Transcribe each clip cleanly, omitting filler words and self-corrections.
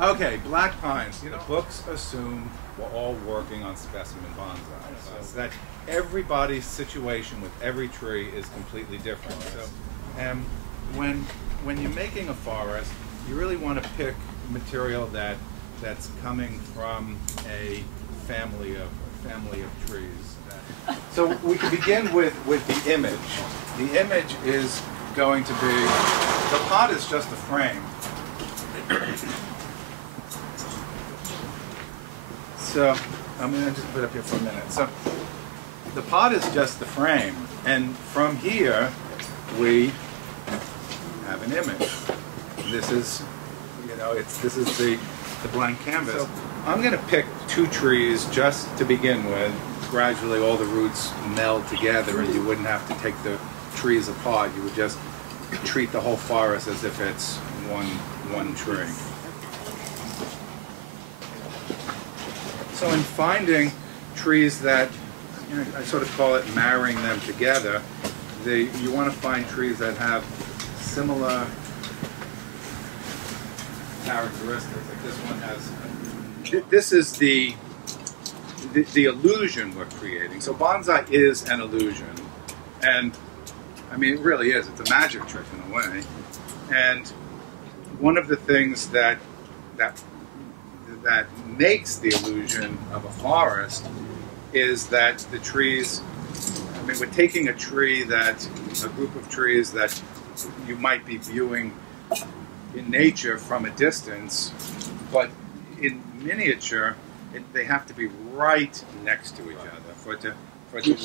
Okay, black pines. You know, books assume we're all working on specimen bonsai, so that everybody's situation with every tree is completely different. So, when you're making a forest, you really want to pick material that's coming from a family of trees. So we can begin with the image. The image is going to be, the pot is just a frame. So I'm going to just put it up here for a minute. So the pot is just the frame, and from here we have an image. This is, this is the blank canvas. So I'm going to pick 2 trees just to begin with. Gradually all the roots meld together and you wouldn't have to take the trees apart. You would just treat the whole forest as if it's one tree. So in finding trees that, I sort of call it marrying them together, you want to find trees that have similar characteristics. Like this one has, this is the illusion we're creating. So bonsai is an illusion, and I mean it really is. It's a magic trick in a way. And one of the things that makes the illusion of a forest is that the trees, I mean, we're taking a group of trees that you might be viewing in nature from a distance, but in miniature, they have to be right next to each other for it to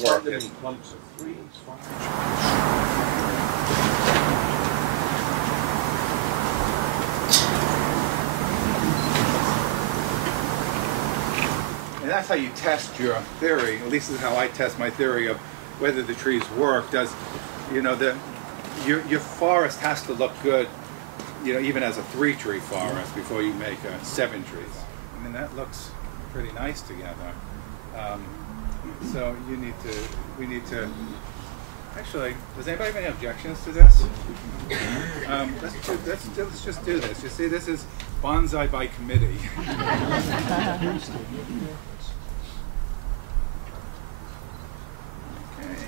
work. In clumps of 3, 5. And that's how you test your theory. At least this is how I test my theory of whether the trees work. Your forest has to look good, even as a 3-tree forest before you make a 7-tree. I mean, that looks pretty nice together. So we need to, actually, does anybody have any objections to this? Let's just do this. You see, this is bonsai by committee. Okay.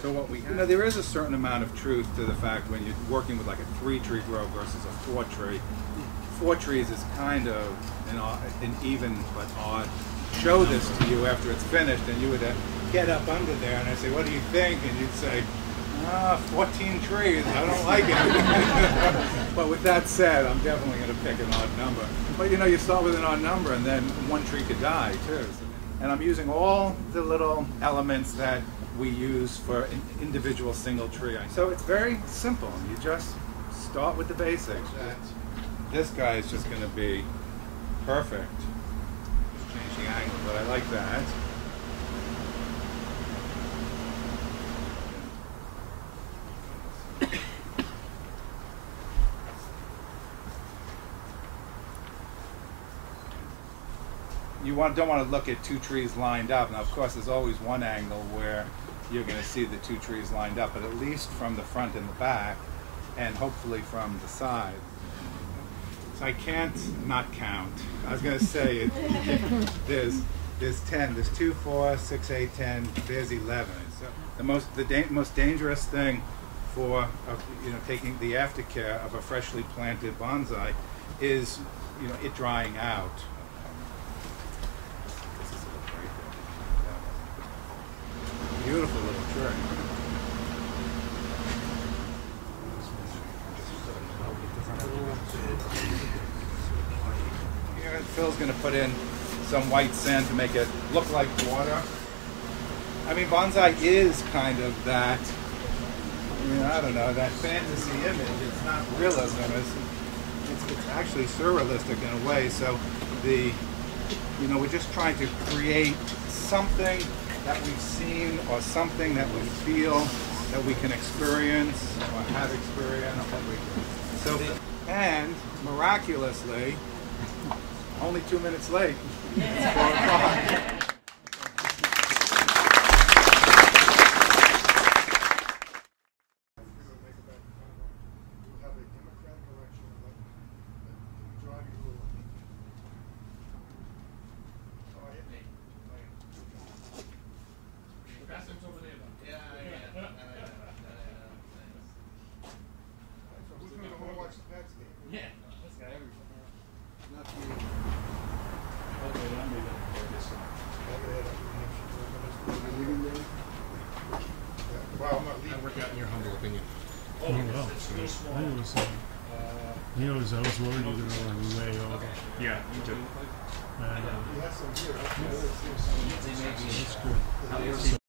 So what we have, there is a certain amount of truth to the fact when you're working with like a 3-tree grove versus a 4-tree. 4 trees is kind of an even but odd. Show this to you after it's finished, and you would get up under there, and I say, "What do you think?" And you'd say, 14 trees. I don't like it. But with that said, I'm definitely going to pick an odd number. But you start with an odd number, and then 1 tree could die too. And I'm using all the little elements that we use for an individual single tree. So it's very simple. You just start with the basics. This guy is just going to be perfect. Change the angle, but I like that. You don't want to look at 2 trees lined up. Now, of course, there's always one angle where you're going to see the 2 trees lined up, but at least from the front and the back, and hopefully from the side. So I can't not count. I was going to say there's 10. There's 2, 4, 6, 8, 10. There's 11. So the most dangerous thing for taking the aftercare of a freshly planted bonsai is it drying out. Beautiful little tree. Here, Phil's going to put in some white sand to make it look like water. I mean, bonsai is kind of that, I don't know, that fantasy image. It's not realism. It's actually surrealistic in a way. So we're just trying to create something that we've seen, or something that we feel that we can experience or have experienced. So, and miraculously, only 2 minutes late. It's 4 o'clock. In your humble opinion. Oh, well. I was worried you were going to run way over. Yeah, you too. And, that's good.